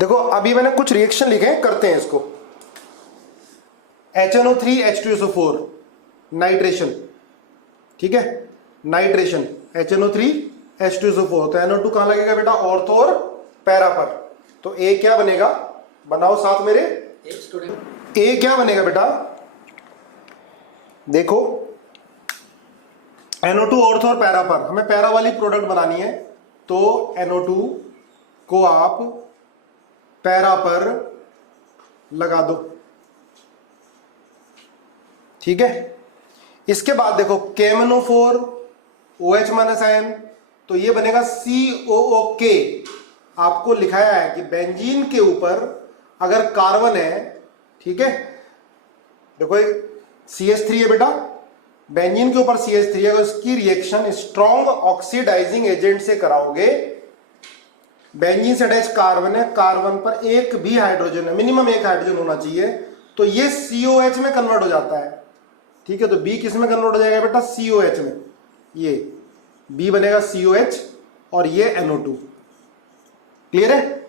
देखो अभी मैंने कुछ रिएक्शन लिखे हैं, करते हैं इसको। HNO3 H2SO4 नाइट्रेशन, ठीक है, नाइट्रेशन HNO3 H2SO4। तो NO2 कहां लगेगा बेटा? ऑर्थो और पैरा पर। तो ए क्या बनेगा? बनाओ साथ मेरे। ए क्या बनेगा बेटा? देखो NO2 ऑर्थो और पैरा पर, हमें पैरा वाली प्रोडक्ट बनानी है, तो NO2 को आप पैरा पर लगा दो, ठीक है। इसके बाद देखो KMNO4 OH- तो ये बनेगा COOK। आपको लिखाया है कि बेंजीन के ऊपर अगर कार्बन है, ठीक है, देखो CH3 है बेटा, बेंजीन के ऊपर CH3 है, अगर उसकी रिएक्शन स्ट्रॉन्ग ऑक्सीडाइजिंग एजेंट से कराओगे, बेंजीन से अटैच कार्बन है, कार्बन पर एक भी हाइड्रोजन है, मिनिमम एक हाइड्रोजन होना चाहिए, तो ये COH में कन्वर्ट हो जाता है, ठीक है। तो B किस में कन्वर्ट हो जाएगा बेटा? COH में। ये B बनेगा COH और ये NO2। क्लियर है?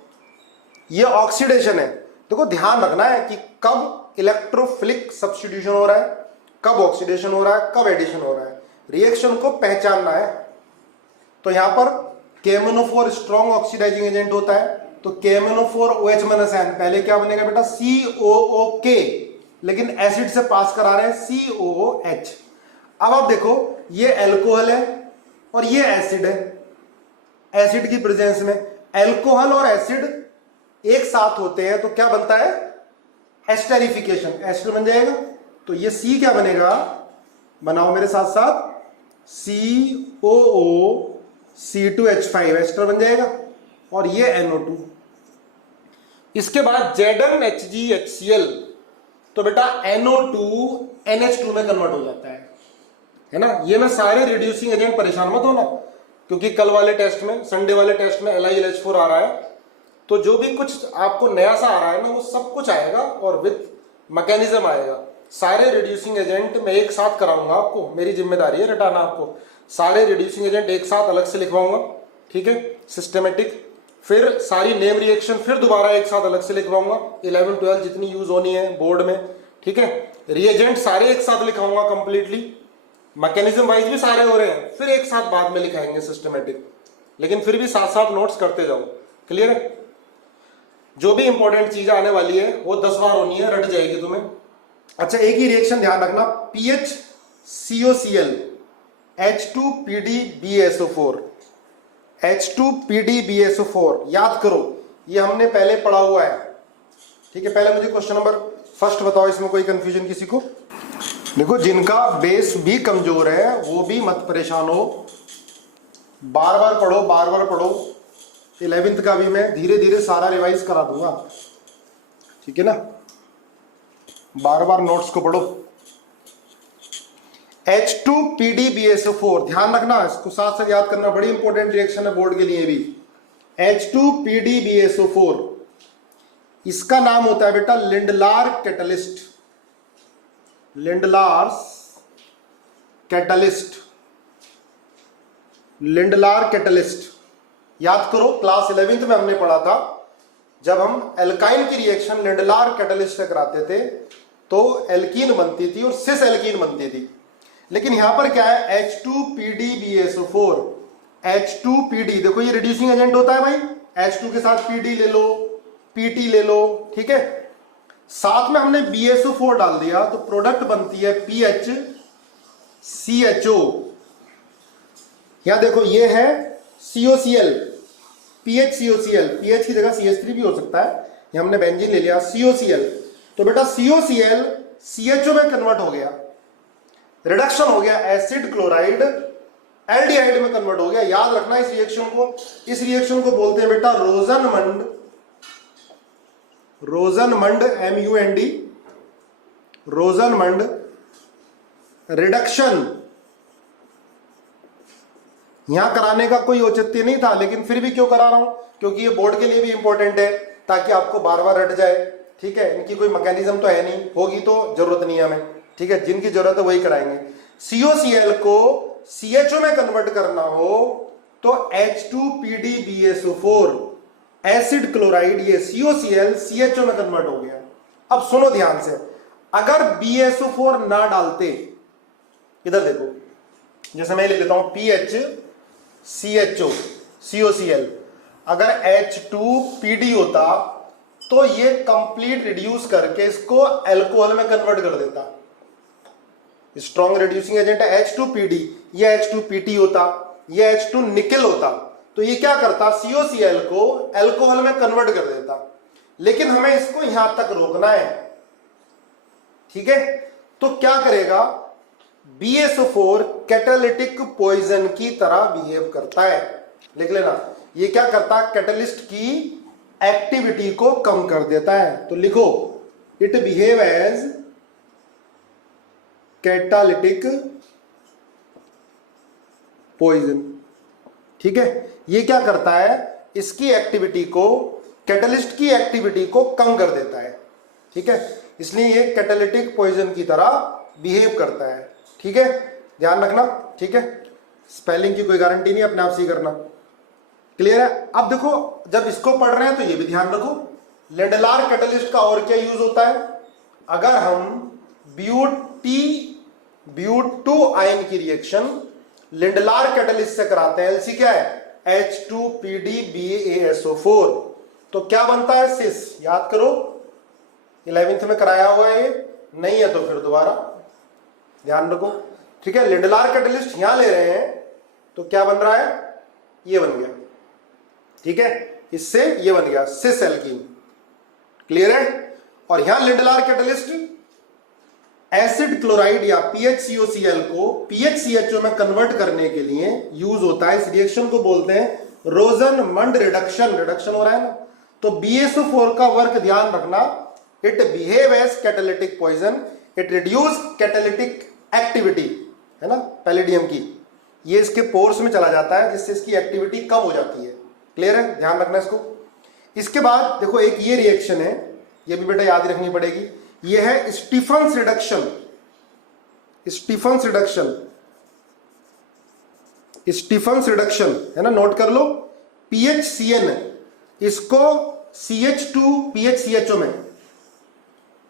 ये ऑक्सीडेशन है। देखो ध्यान रखना है कि कब इलेक्ट्रोफिलिक सब्स्टिट्यूशन हो रहा है, कब ऑक्सीडेशन हो रहा है, कब एडिशन हो रहा है, रिएक्शन को पहचानना है। तो यहां पर KMNO4 स्ट्रॉन्ग ऑक्सीडाइजिंग एजेंट होता है, तो KMNO4 OH- पहले क्या बनेगा बेटा? COOK, लेकिन एसिड से पास करा रहे हैं COOH। अब आप देखो ये अल्कोहल है और ये एसिड है, एसिड की प्रेजेंस में अल्कोहल और एसिड एक साथ होते हैं तो क्या बनता है? एस्टरिफिकेशन, एस्टर बन जाएगा। तो ये C क्या बनेगा? बनाओ मेरे साथ साथ, COOC2H5 एस्टर बन जाएगा, और ये NO2। इसके बाद ZnHgHCl, तो बेटा NO2 NH2 में कन्वर्ट हो जाता है ना। ये मैं सारे रिड्यूसिंग एजेंट, परेशान मत होना, क्योंकि कल वाले टेस्ट में, संडे वाले टेस्ट में LiLH4 आ रहा है, तो जो भी कुछ आपको नया सा आ रहा है ना, वो सब कुछ आएगा और विद मैकेनिज्म आएगा। सारे रिड्यूसिंग एजेंट मैं एक साथ कराऊंगा आपको, मेरी जिम्मेदारी है रटाना आपको। सारे रिड्यूसिंग एजेंट एक साथ अलग से लिखवाऊंगा, ठीक है, सिस्टमेटिक। फिर सारी नेम रिएक्शन फिर दोबारा एक साथ अलग से लिखवाऊंगा, 11 12 जितनी यूज होनी है बोर्ड में, ठीक है। रिएजेंट सारे एक साथ लिखाऊंगा कंप्लीटली, मैकेनिज्म वाइज भी सारे हो रहे हैं, फिर एक साथ बाद में लिखाएंगे सिस्टमेटिक, लेकिन फिर भी साथ साथ नोट्स करते जाओ। क्लियर है? जो भी इंपॉर्टेंट चीज आने वाली है वो 10 बार होनी है, रट जाएगी तुम्हें। अच्छा, एक ही रिएक्शन ध्यान रखना, PHCOCl H2PdBSO4 H2PdBSO4 याद करो, ये हमने पहले पढ़ा हुआ है, ठीक है। पहले मुझे क्वेश्चन नंबर फर्स्ट बताओ, इसमें कोई कंफ्यूजन किसी को? देखो जिनका बेस भी कमजोर है वो भी मत परेशान हो, बार बार पढ़ो, बार बार पढ़ो। 11th का भी मैं धीरे धीरे सारा रिवाइज करा दूंगा, ठीक है ना। बार बार नोट्स को पढ़ो। H2PdBSO4 ध्यान रखना, इसको साथ साथ याद करना, बड़ी इंपॉर्टेंट रिएक्शन है बोर्ड के लिए भी। H2PdBSO4, इसका नाम होता है बेटा Lindlar catalyst, Lindlar's catalyst, Lindlar catalyst. याद करो क्लास 11th में हमने पढ़ा था, जब हम एल्काइन की रिएक्शन लिंडलार कैटलिस्ट से कराते थे तो एल्कीन बनती थी और सिस एल्कीन बनती थी। लेकिन यहां पर क्या है? H2PdBSO4 H2PD, देखो ये रिड्यूसिंग एजेंट होता है भाई, H2 के साथ PD ले लो, PT ले लो, ठीक है। साथ में हमने BSO4 डाल दिया तो प्रोडक्ट बनती है PHCHO। यहां देखो ये है COCl, PHCOCl, PH की जगह CH3 भी हो सकता है, ये हमने बेंजीन ले लिया, COCl। तो बेटा COCl CHO में कन्वर्ट हो गया, रिडक्शन हो गया, एसिड क्लोराइड एल्डिहाइड में कन्वर्ट हो गया। याद रखना इस रिएक्शन को, इस रिएक्शन को बोलते हैं बेटा रोजनमंड, रोजनमंड MUND, रोजनमंड रिडक्शन। यहां कराने का कोई औचित्य नहीं था, लेकिन फिर भी क्यों करा रहा हूं? क्योंकि ये बोर्ड के लिए भी इंपॉर्टेंट है, ताकि आपको बार बार रट जाए, ठीक है। इनकी कोई मैकेनिज्म तो है नहीं, होगी तो जरूरत नहीं है हमें, ठीक है। जिनकी जरूरत है वही कराएंगे। COCl को CHO में कन्वर्ट करना हो तो H2PdBSO4 एसिड क्लोराइड, ये COCl CHO में कन्वर्ट हो गया। अब सुनो ध्यान से, अगर BSO4 ना डालते, इधर देखो, जैसे मैं ले लेता हूं PHCHO COCl, अगर H2PD होता तो ये कंप्लीट रिड्यूस करके इसको अल्कोहल में कन्वर्ट कर देता। स्ट्रॉन्ग रिड्यूसिंग एजेंट है H2PD, ये H2PT होता, ये H2 निकेल होता, तो ये क्या करता, COCl को अल्कोहल में कन्वर्ट कर देता। लेकिन हमें इसको यहां तक रोकना है, ठीक है। तो क्या करेगा, BSO4 कैटालिटिक पॉइजन की तरह बिहेव करता है। लिख लेना, ये क्या करता है, कैटलिस्ट की एक्टिविटी को कम कर देता है। तो लिखो, it behave as catalytic poison, ठीक है। ये क्या करता है, इसकी एक्टिविटी को, कैटलिस्ट की एक्टिविटी को कम कर देता है, ठीक है। इसलिए ये कैटालिटिक पॉइजन की तरह बिहेव करता है, ठीक है। ध्यान रखना, ठीक है। स्पेलिंग की कोई गारंटी नहीं, अपने आप से ही करना। क्लियर है। अब देखो, जब इसको पढ़ रहे हैं तो ये भी ध्यान रखो, लेंडलार कैटलिस्ट का और क्या यूज होता है। अगर हम ब्यूट2 आयन की रिएक्शन लिंडलार कैटलिस्ट से कराते हैं, एलसी क्या है, H2PD BaSO4, तो क्या बनता है, सिस। याद करो, 11th में कराया हुआ है, ये नहीं है तो फिर दोबारा ध्यान रखो, ठीक है। लिंडलार कैटलिस्ट यहां ले रहे हैं तो क्या बन रहा है, ये बन गया, ठीक है। इससे ये बन गया सिस एल्कीन। क्लियर है। और यहां लिंडलार कैटलिस्ट एसिड क्लोराइड या PHCOCl को PHCHO में कन्वर्ट करने के लिए यूज होता है। इस रिएक्शन को बोलते हैं रोजनमंड रिडक्शन। रिडक्शन हो रहा है ना, तो BSO4 का वर्क ध्यान रखना, it behave as catalytic poison, it reduce catalytic activity, है ना, पैलेडियम की, ये इसके पोर्स में चला जाता है, जिससे इसकी एक्टिविटी कम हो जाती है। क्लियर है, ध्यान रखना इसको। इसके बाद देखो, एक ये रिएक्शन है, ये भी बेटा याद रखनी पड़ेगी, ये है Stephen's reduction. Stephen's reduction, Stephen's reduction, है ना, नोट कर लो। PHCN, इसको CH2 PHCHO में,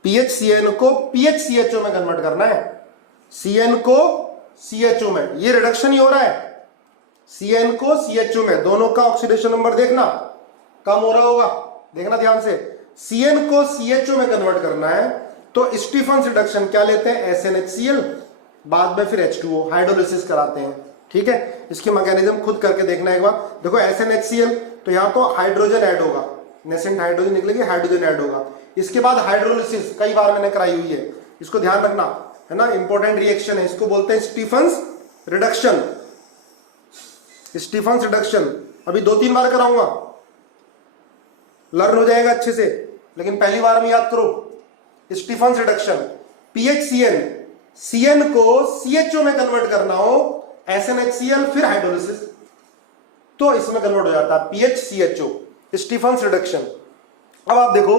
PHCN को PHCHO में कन्वर्ट करना है, CN को CHO में, ये रिडक्शन ही हो रहा है। CN को CHO में, दोनों का ऑक्सीडेशन नंबर देखना कम हो रहा होगा, देखना ध्यान से। CN को CHO में कन्वर्ट करना है, तो स्टीफन्स रिडक्शन क्या लेते हैं, SnHCl, बाद में फिर H2O, हाइड्रोलिसिस कराते हैं, ठीक है। इसकी मैकेनिज्म खुद करके देखना एक बार। देखो SnHCl, तो यहां तो हाइड्रोजन ऐड होगा, नेसेंट हाइड्रोजन निकलेगी, हाइड्रोजन ऐड होगा। इसके बाद हाइड्रोलिसिस, कई बार मैंने कराई हुई है, इसको ध्यान रखना, है ना, इंपॉर्टेंट रिएक्शन है, इसको बोलते हैं स्टीफन्स रिडक्शन। स्टीफन्स रिडक्शन अभी 2-3 बार कराऊंगा, लर्न हो जाएगा अच्छे से, लेकिन पहली बार में याद करो। स्टीफन्स रिडक्शन, PHCN, CN को CHO में कन्वर्ट करना हो, SnHCl, फिर हाइड्रोलिसिस, तो इसमें कन्वर्ट हो जाता है PHCHO, स्टीफन्स रिडक्शन। अब आप देखो,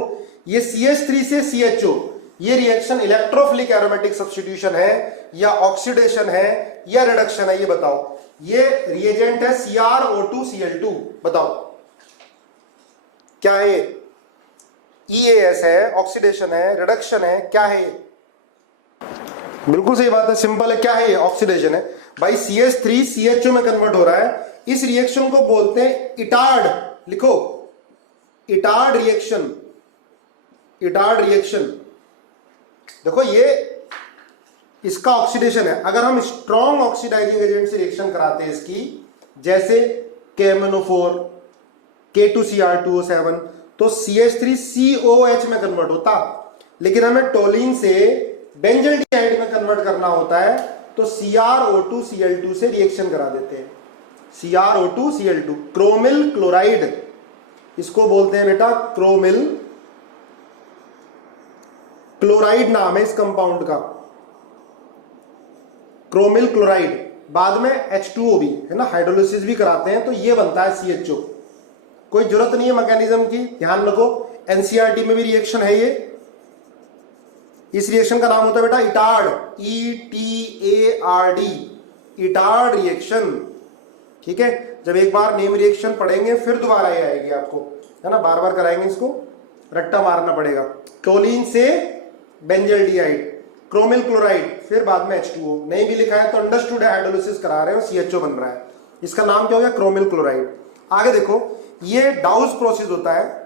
ये CH3 से CHO, ये रिएक्शन इलेक्ट्रोफिलिक एरोमेटिक सब्स्टिट्यूशन है या ऑक्सीडेशन है या रिडक्शन है, ये बताओ। ये रिएजेंट है CrO2Cl2, बताओ क्या है, EAS है, ऑक्सीडेशन है, रिडक्शन है, क्या है? बिल्कुल सही बात है, सिंपल है, क्या है ये, ऑक्सीडेशन है भाई। CH3 CHO में कन्वर्ट हो रहा है, इस रिएक्शन को बोलते हैं इटार्ड। लिखो, इटार्ड रिएक्शन, इटार्ड रिएक्शन। देखो, ये इसका ऑक्सीडेशन है। अगर हम स्ट्रॉन्ग ऑक्सीडाइजिंग एजेंट से रिएक्शन कराते हैं इसकी, जैसे KMnO4, K2Cr2O7, तो CH3COH में कन्वर्ट होता। लेकिन हमें टोलिन से बेंजल्डिहाइड में कन्वर्ट करना होता है, तो CrO2Cl2 से रिएक्शन करा देते हैं। CrO2Cl2, क्रोमिल क्लोराइड, इसको बोलते हैं बेटा क्रोमिल क्लोराइड, नाम है इस कंपाउंड का, क्रोमिल क्लोराइड। बाद में H2O भी, है ना, हाइड्रोलिसिस भी कराते हैं, तो ये बनता है CHO। कोई जरूरत नहीं है मैकेनिज्म की, ध्यान रखो। NCERT में भी रिएक्शन है ये। इस रिएक्शन का नाम होता है बेटा इटार्ड, ETARD, इटार्ड रिएक्शन, ठीक है। जब एक बार नेम रिएक्शन पढ़ेंगे फिर दोबारा ये आएगी आपको, है ना, बार बार कराएंगे इसको, रट्टा मारना पड़ेगा। टोलिन से बेंजल्डिहाइड, क्रोमिल क्लोराइड, फिर बाद में H2O। नहीं भी लिखा है तो अंडरस्टूड है, हाइड्रोलिसिस करा रहे हो, CHO बन रहा है, इसका नाम क्या हो गया, क्रोमिल क्लोराइड। आगे देखो, ये डाउस प्रोसेस होता है,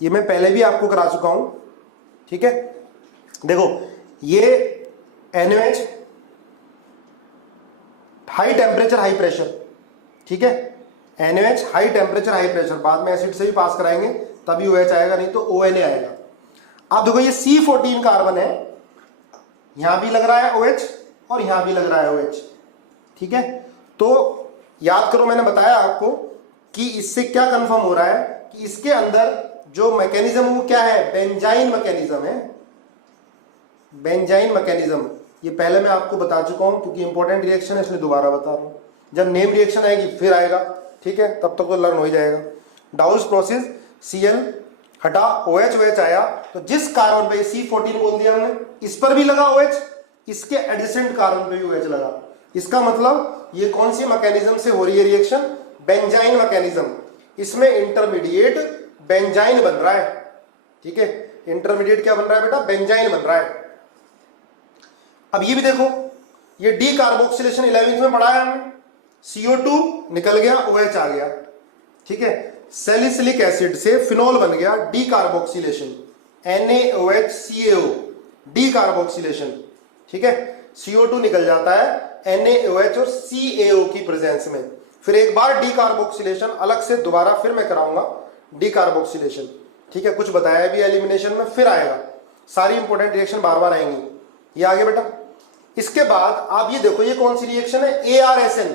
ये मैं पहले भी आपको करा चुका हूं, ठीक है। देखो ये NaOH, high temperature high pressure, ठीक है, NaOH high temperature high pressure, बाद में एसिड से भी पास कराएंगे तभी OH आएगा, नहीं तो ONA आएगा। आप देखो ये C14 कार्बन है, यहां भी लग रहा है OH और यहां भी लग रहा है OH, ठीक है। तो याद करो, मैंने बताया आपको कि इससे क्या कंफर्म हो रहा है कि इसके अंदर जो मैकेनिज्म वो क्या है, बेंजाइन मैकेनिज्म है, बेंजाइन मैकेनिज्म। ये पहले मैं आपको बता चुका हूं, क्योंकि इंपॉर्टेंट रिएक्शन है इसलिए दोबारा बता रहा हूं। जब नेम रिएक्शन आएगी फिर आएगा, ठीक है, तब तक तो लर्न हो ही जाएगा। डाउस प्रोसेस, Cl हटा, OH आया, तो जिस कार्बन पे C14 बोल दिया हमने, इस पर भी लगा OH, इसके एडिसेंट कार्बन पे भी OH लगा। इसका मतलब ये कौन सी मैकेनिज्म से हो रही है रिएक्शन, बेंजाइन मैकेनिज्म। इसमें इंटरमीडिएट बेंजाइन बन रहा है, ठीक है, इंटरमीडिएट क्या बन रहा है बेटा, बेंजाइन बन रहा है। अब ये भी देखो, ये डी कार्बोक्सिलेशन 11वीं में पढ़ा है हमने, CO2 निकल गया, OH आ गया, ठीक है। सैलिसिलिक एसिड से फिनोल बन गया, D carboxylation, NaOH CaO, D carboxylation, ठीक है। CO2 निकल जाता है NaOH और CaO की प्रेजेंस में, फिर एक बार डी कार्बोक्सिलेशन अलग से दोबारा फिर मैं कराऊंगा डी कार्बोक्सिलेशन, ठीक है। कुछ बताया भी एलिमिनेशन में, फिर आएगा, सारी इंपॉर्टेंट रिएक्शन बार बार आएंगी। ये आगे बेटा, इसके बाद आप ये देखो, ये कौन सी रिएक्शन है, ARSN,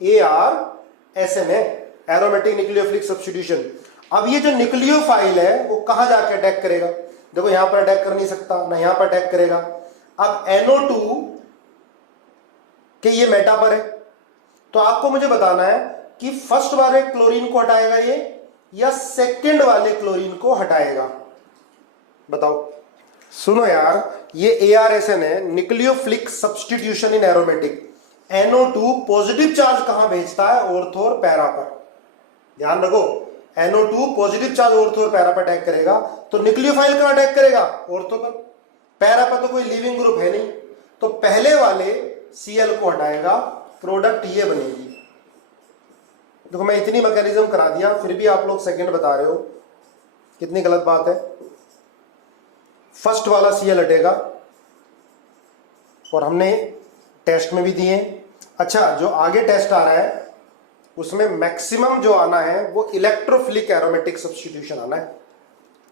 ARSN है, एरोमेटिक न्यूक्लियोफिलिक सब्स्टिट्यूशन। अब ये जो न्यूक्लियोफाइल है वो कहां जाके अटैक करेगा, देखो यहां पर अटैक कर नहीं सकता, ना यहां पर अटैक करेगा। अब NO2 के ये मेटा पर है, तो आपको मुझे बताना है कि फर्स्ट वाले क्लोरीन को हटाएगा ये या सेकंड वाले क्लोरीन को हटाएगा, बताओ। सुनो यार, ये ARSN है, न्यूक्लियोफिलिक सब्स्टिट्यूशन इन एरोमेटिक। NO2 पॉजिटिव चार्ज कहां भेजता है, ऑर्थो और पैरा पर, ध्यान रखो। NO2 पॉजिटिव चार्ज ऑर्थो और पैरा पर अटैक करेगा, तो न्यूक्लियोफाइल कहां अटैक करेगा, ऑर्थो पर। पैरा पर तो कोई लिविंग ग्रुप है नहीं, तो पहले वाले Cl को हटाएगा, प्रोडक्ट ये बनेगी। देखो मैं इतनी मैकेनिज्म करा दिया, फिर भी आप लोग सेकंड बता रहे हो, कितनी गलत बात है। फर्स्ट वाला Cl हटेगा, और हमने टेस्ट में भी दिए। अच्छा, जो आगे टेस्ट आ रहा है उसमें मैक्सिमम जो आना है वो इलेक्ट्रोफिलिक एरोमेटिक सब्स्टिट्यूशन आना है,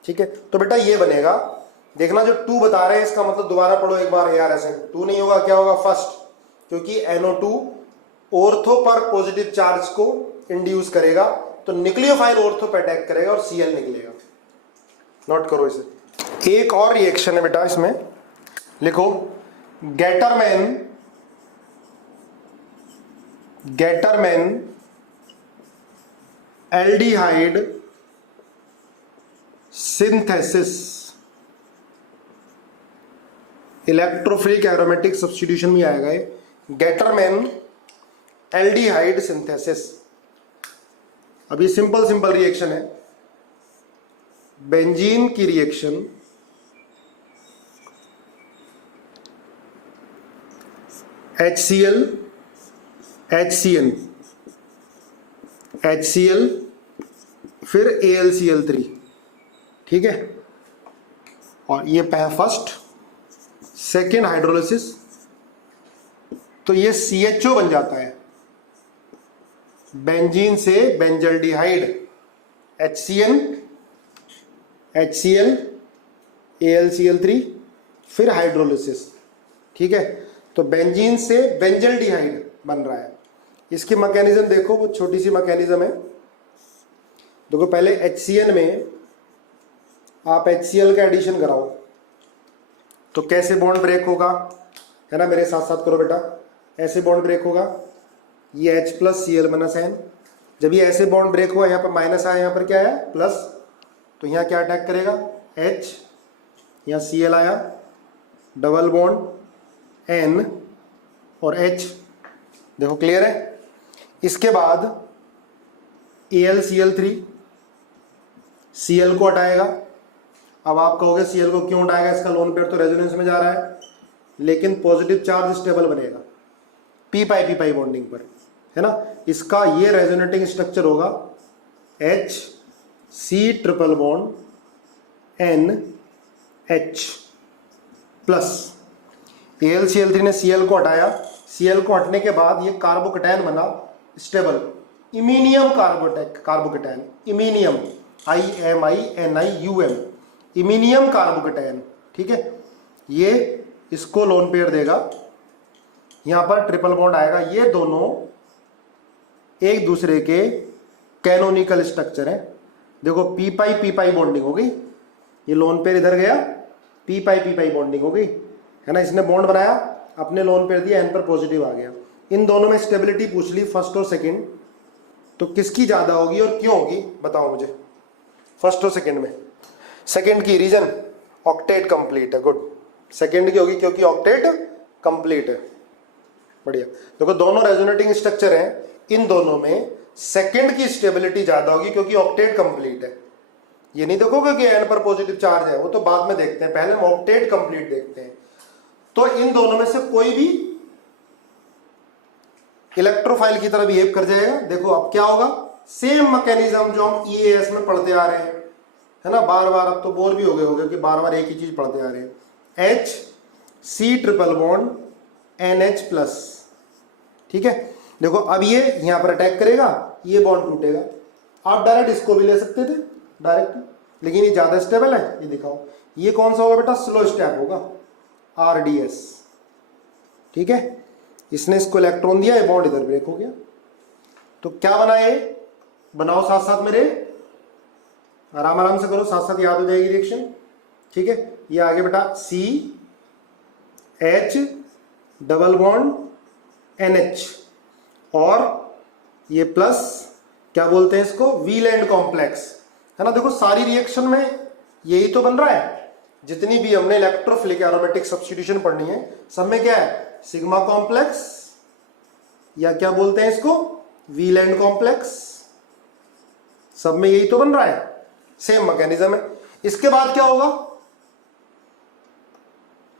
ठीक है। तो बेटा ये बनेगा, देखना जो 2 बता रहे हैं इसका मतलब दोबारा पढ़ो एक बार, ARSN 2 नहीं होगा, क्या होगा, फर्स्ट, क्योंकि NO2 ऑर्थो पर पॉजिटिव चार्ज को इंड्यूस करेगा, तो न्यूक्लियोफाइल ऑर्थो पर अटैक करेगा और Cl निकलेगा। नोट करो इसे। एक और रिएक्शन है बेटा इसमें, लिखो, Gattermann aldehyde synthesis, electrophilic aromatic substitution में आएगा ये, गेटरमैन एल्डिहाइड सिंथेसिस। अब ये सिंपल रिएक्शन है, बेंजीन की रिएक्शन HCl HCN HCl फिर AlCl3, ठीक है। और ये फर्स्ट सेकेंड हाइड्रोलिसिस, तो ये CHO बन जाता है, बेंजीन से बेंजल्डिहाइड, HCN HCl AlCl3 फिर हाइड्रोलिसिस, ठीक है। तो बेंजीन से बेंजल्डिहाइड बन रहा है। इसकी मैकेनिज्म देखो, वो छोटी सी मैकेनिज्म है। देखो पहले HCN में आप HCl का एडिशन कराओ, तो कैसे बॉन्ड ब्रेक होगा, है ना, मेरे साथ साथ करो बेटा। ऐसे बॉन्ड ब्रेक होगा, ये H plus Cl minus N। जब ये ऐसे बॉन्ड ब्रेक हुआ, यहाँ पर माइनस आया, यहाँ पर क्या आया, प्लस, तो यहाँ क्या अटैक करेगा, H, यहाँ Cl आया, डबल बॉन्ड N और H। देखो क्लियर है। इसके बाद AlCl3, Cl को हटाएगा। अब आप कहोगे Cl को क्यों हटाएगा, इसका लोन पेयर तो रेजोनेंस में जा रहा है, लेकिन पॉजिटिव चार्ज स्टेबल बनेगा पी पाई बॉन्डिंग पर, है ना। इसका ये रेजोनेटिंग स्ट्रक्चर होगा HC triple bond NH plus. AlCl3 ने Cl को हटाया, Cl को हटने के बाद ये कार्बोकेटायन बना stable, iminium carbocation, iminium IMINIUM, iminium carbocation, ठीक है। ये इसको लोन पेयर देगा, यहां पर ट्रिपल बॉन्ड आएगा। ये दोनों एक दूसरे के कैनोनिकल स्ट्रक्चर है। देखो पी पाई बॉन्डिंग हो गई, ये लोन पेयर इधर गया, पी पाई बॉन्डिंग हो गई, है ना। इसने बॉन्ड बनाया, अपने लोन पेयर दिया, एन पर पॉजिटिव आ गया। इन दोनों में स्टेबिलिटी पूछ ली फर्स्ट और सेकंड, तो किसकी ज्यादा होगी और क्यों होगी बताओ मुझे, फर्स्ट और सेकंड में। सेकंड की रीजन ऑक्टेट कंप्लीट है, गुड। सेकंड की होगी क्योंकि ऑक्टेट कंप्लीट है, बढ़िया। देखो दोनों रेजोनेटिंग स्ट्रक्चर हैं, इन दोनों में सेकंड की स्टेबिलिटी ज्यादा होगी क्योंकि ऑक्टेट कंप्लीट है। ये नहीं देखोगे कि एन पर पॉजिटिव चार्ज है, वो तो बाद में देखते हैं, पहले हम ऑक्टेट कंप्लीट देखते हैं। तो इन दोनों में से कोई भी इलेक्ट्रोफाइल की तरह बिहेव कर जाएगा। देखो अब क्या होगा, सेम मैकेनिज्म जो हम EAS में पढ़ते आ रहे हैं, है ना, बार बार, अब तो बोर भी हो गए होंगे कि बार बार एक ही चीज पढ़ते आ रहे हैं। HC triple bond NH plus, ठीक है। देखो अब ये यहां पर अटैक करेगा, ये बॉन्ड टूटेगा। आप डायरेक्ट इसको भी ले सकते थे डायरेक्ट, लेकिन ये ज्यादा स्टेबल है, ये दिखाओ। ये कौन सा होगा बेटा, स्लो स्टेप होगा, RDS, ठीक है। इसने इसको इलेक्ट्रॉन दिया, ये बॉन्ड इधर ब्रेक हो गया। तो क्या बना ये, बनाओ साथ साथ मेरे, आराम आराम से करो, साथ साथ याद हो जाएगी रिएक्शन, ठीक है। ये आगे बेटा CH डबल बॉन्ड NH और ये प्लस, क्या बोलते हैं इसको, वीलैंड कॉम्प्लेक्स, है ना। देखो सारी रिएक्शन में यही तो बन रहा है, जितनी भी हमने इलेक्ट्रोफिलिक एरोमेटिक सब्स्टिट्यूशन पढ़नी है, सब में क्या है, सिग्मा कॉम्प्लेक्स, या क्या बोलते हैं इसको, वीलैंड कॉम्प्लेक्स, सब में यही तो बन रहा है, सेम मैकेनिज्म है। इसके बाद क्या होगा,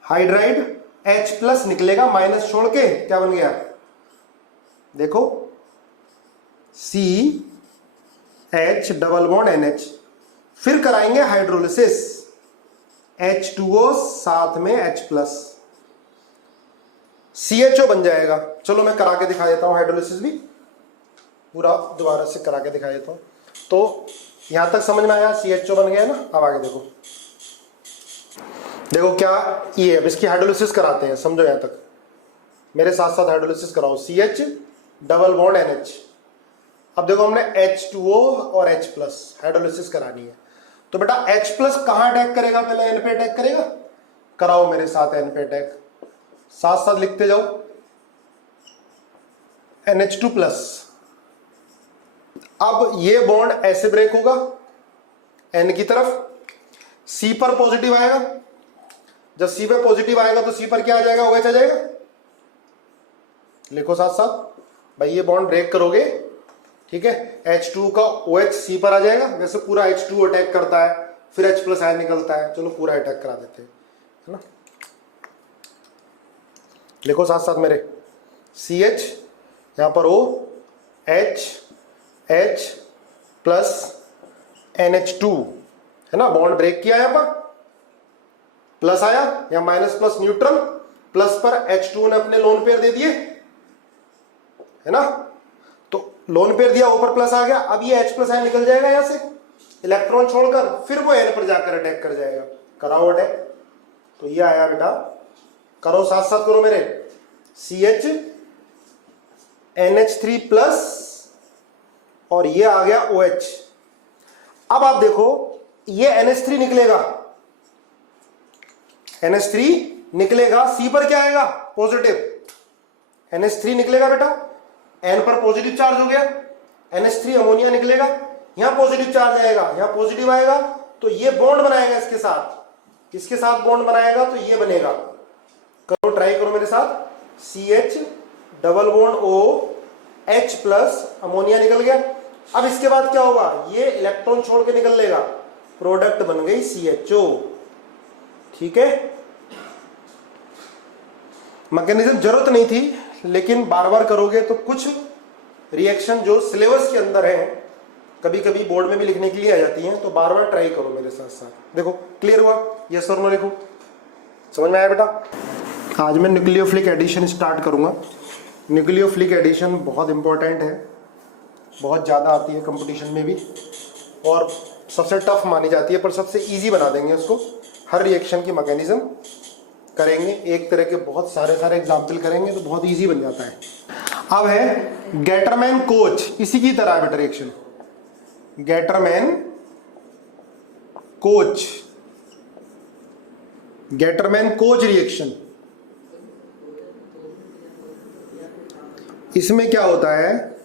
हाइड्राइड H प्लस निकलेगा, माइनस छोड़ के क्या बन गया, देखो CH डबल बॉन्ड NH। फिर कराएंगे हाइड्रोलिसिस, H2O साथ में H प्लस, CHO बन जाएगा। चलो मैं करा के दिखा देता हूं, हाइड्रोलिसिस भी पूरा दोबारा से करा के दिखा देता हूं। तो यहां तक समझ में आया, CHO बन गया ना। अब आगे देखो, देखो क्या ये, अब इसकी हाइड्रोलिसिस कराते हैं, समझो यहां तक, मेरे साथ साथ हाइड्रोलिसिस कराओ। CH double bond NH। अब देखो हमने H2O और H प्लस हाइड्रोलिसिस करानी है, तो बेटा H प्लस कहां अटैक करेगा, पहले N पे अटैक करेगा, कराओ मेरे साथ N पे अटैक, साथ साथ लिखते जाओ, NH2 प्लस। अब ये बॉन्ड ऐसे ब्रेक होगा N की तरफ, C पर पॉजिटिव आएगा, जब C पे पॉजिटिव आएगा तो C पर क्या आ जाएगा, OH आ जाएगा। लिखो साथ साथ भाई, ये बॉन्ड ब्रेक करोगे, ठीक है, H2 का OH C पर आ जाएगा। वैसे पूरा H2 अटैक करता है, फिर H प्लस आयन निकलता है, चलो पूरा अटैक करा देते हैं, है ना। लिखो साथ साथ मेरे, CH यहां पर O H प्लस NH2, है ना, बॉन्ड ब्रेक किया, यहां पर प्लस आया, या माइनस प्लस न्यूट्रल, प्लस पर H2 ने अपने लोन पेयर दे दिए, है ना। तो लोन पेयर दिया, ऊपर प्लस आ गया। अब ये H प्लस आयन निकल जाएगा यहां से, इलेक्ट्रॉन छोड़कर, फिर वो N पर जाकर अटैक कर जाएगा, कराओ अटैक। तो ये आया बेटा, करो साथ साथ करो मेरे, CH NH3 प्लस और ये आ गया OH। अब आप देखो ये NH3 निकलेगा, NH3 निकलेगा, C पर क्या आएगा, पॉजिटिव, NH3 निकलेगा बेटा, N पर पॉजिटिव चार्ज हो गया, NH3 अमोनिया निकलेगा, यहां पॉजिटिव चार्ज आएगा, यहां पॉजिटिव आएगा, तो ये बॉन्ड बनाएगा इसके साथ बॉन्ड बनाएगा, तो ये बनेगा, करो ट्राई करो मेरे साथ, CH double bond O H plus, ammonia निकल गया, अब इसके बाद क्या होगा, ये इलेक्ट्रॉन छोड़ के निकल लेगा, प्रोडक्ट बन गई CHO। ठीक है, मैकेनिज्म जरूरत नहीं थी, लेकिन बार बार करोगे तो कुछ रिएक्शन जो सिलेबस के अंदर है, कभी कभी बोर्ड में भी लिखने के लिए आ जाती हैं, तो बार बार ट्राई करो मेरे साथ साथ। देखो क्लियर हुआ, यस और नो लिखो, समझ में आया बेटा। आज मैं न्यूक्लियोफिलिक एडिशन स्टार्ट करूंगा। न्यूक्लियोफिलिक एडिशन बहुत इंपॉर्टेंट है, बहुत ज़्यादा आती है कंपटीशन में भी, और सबसे टफ मानी जाती है, पर सबसे इजी बना देंगे उसको। हर रिएक्शन की मैकेनिज्म करेंगे, एक तरह के बहुत सारे एग्जाम्पल करेंगे तो बहुत इजी बन जाता है। अब है गेटरमैन कोच, इसी की तरह है बेटा reaction, Gattermann coach, Gattermann coach reaction. इसमें क्या होता है,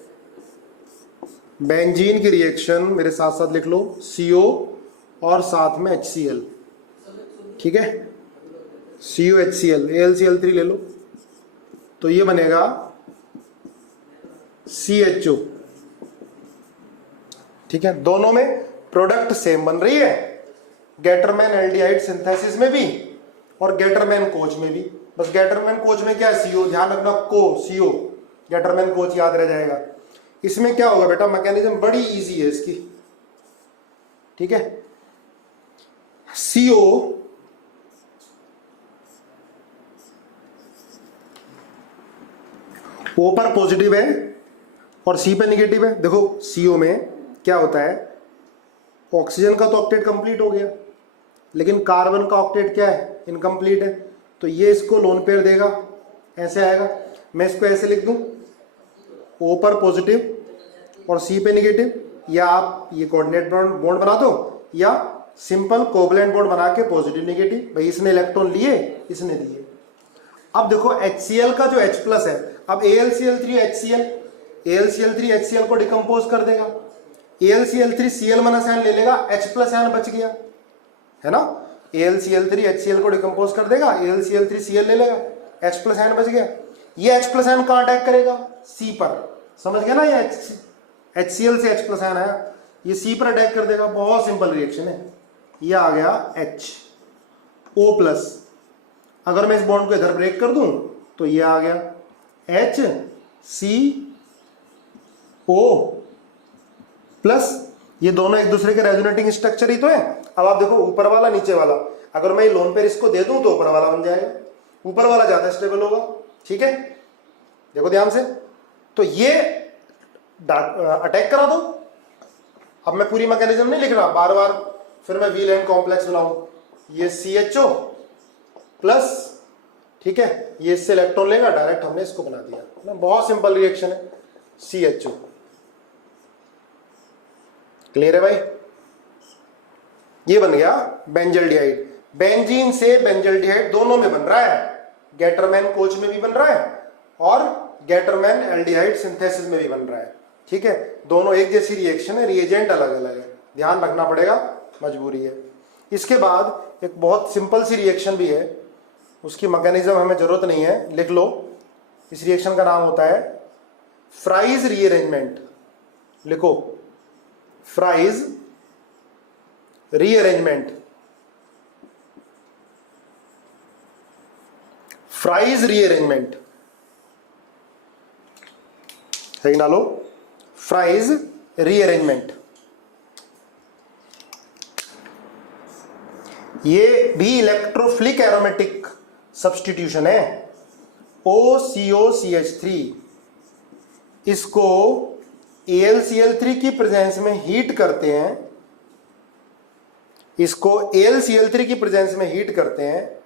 बेंजीन की रिएक्शन, मेरे साथ साथ लिख लो, CO और साथ में HCl। ठीक है, COHCl, AlCl3 ले लो, तो ये बनेगा CHO। ठीक है, दोनों में प्रोडक्ट सेम बन रही है, गेटरमैन एल्डिहाइड सिंथेसिस में भी और गेटरमैन कोच में भी। बस गेटरमैन कोच में क्या है, CO, ध्यान रखना, CO, गेटरमैन कोच याद रह जाएगा। इसमें क्या होगा बेटा, मैकेनिज्म बड़ी इजी है इसकी। ठीक है, CO O पर पॉजिटिव है और C पे निगेटिव है। देखो CO में क्या होता है, ऑक्सीजन का तो ऑक्टेट कंप्लीट हो गया, लेकिन कार्बन का ऑक्टेट क्या है, इनकम्प्लीट है, तो ये इसको लोन पेयर देगा, ऐसे आएगा। मैं इसको ऐसे लिख दूं, O पर पॉजिटिव और C पे निगेटिव, या आप ये कोऑर्डिनेट बॉन्ड बना दो, या सिंपल कोवलेंट बॉन्ड बना के पॉजिटिव निगेटिव, भाई इसने इलेक्ट्रॉन लिए, इसने दिए। अब देखो HCl का जो H प्लस है, अब AlCl3 HCl, AlCl3 HCl को डिकम्पोज कर देगा, AlCl3 Cl माइनस आयन ले लेगा, H प्लस आयन बच गया, है ना। AlCl3 HCl को डिकम्पोज कर देगा, AlCl3 Cl ले लेगा, H प्लस आयन बच गया। ये H प्लस आयन कहाँ अटैक करेगा, C पर, समझ गया ना, ये HCl से H प्लस आयन आया, ये C पर अटैक कर देगा। बहुत सिंपल रिएक्शन है, ये आ गया H O प्लस। अगर मैं इस बॉन्ड को इधर ब्रेक कर दूं तो ये आ गया HCO प्लस, ये दोनों एक दूसरे के रेजोनेटिंग स्ट्रक्चर ही तो है। अब आप देखो ऊपर वाला नीचे वाला, अगर मैं लोन पेयर इसको दे दूं तो ऊपर वाला बन जाएगा, ऊपर वाला ज्यादा स्टेबल होगा। ठीक है, देखो ध्यान से, तो ये अटैक करा दो। अब मैं पूरी मैकेनिज्म नहीं लिख रहा, बार बार फिर मैं व्हील एंड कॉम्प्लेक्स बनाऊं। ये CHO प्लस, ठीक है, ये इससे इलेक्ट्रॉन लेगा, डायरेक्ट हमने इसको बना दिया ना, बहुत सिंपल रिएक्शन है, CHO। क्लियर है भाई, ये बन गया बेंजल्डिहाइड। बेंजीन से बेंजल्डिहाइड दोनों में बन रहा है, गेटरमैन कोच में भी बन रहा है और गेटरमैन एल्डिहाइड सिंथेसिस में भी बन रहा है। ठीक है, दोनों एक जैसी रिएक्शन है, रिएजेंट अलग अलग है, ध्यान रखना पड़ेगा, मजबूरी है। इसके बाद एक बहुत सिंपल सी रिएक्शन भी है, उसकी मैकेनिज्म हमें जरूरत नहीं है, लिख लो। इस रिएक्शन का नाम होता है फ्राइज रीअरेंजमेंट। लिखो, फ्राइज रीअरेंजमेंट, फ्राइज रीअरेंजमेंट है, डालो फ्राइज रीअरेंजमेंट। ये भी इलेक्ट्रोफिलिक एरोमेटिक सब्स्टिट्यूशन है, OCOCH3। इसको AlCl3 की प्रेजेंस में हीट करते हैं, इसको AlCl3 की प्रेजेंस में हीट करते हैं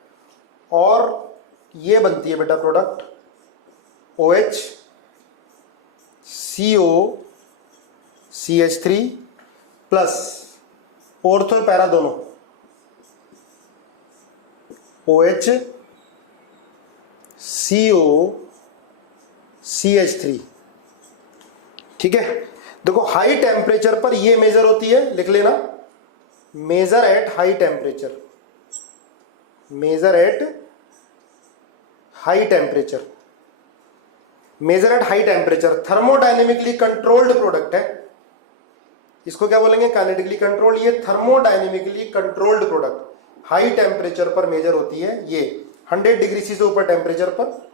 और ये बनती है बेटा product OH COCH3 plus ortho और पैरा दोनों, OH COCH3। ठीक है, देखो हाई टेम्परेचर पर ये मेजर होती है, लिख लेना, major at high temperature, major at high temperature, major at high temperature, thermodynamically controlled product है। इसको क्या बोलेंगे, काइनेटिकली कंट्रोल। ये thermodynamically controlled product high temperature पर मेजर होती है, ये 100 डिग्री से ऊपर टेम्परेचर पर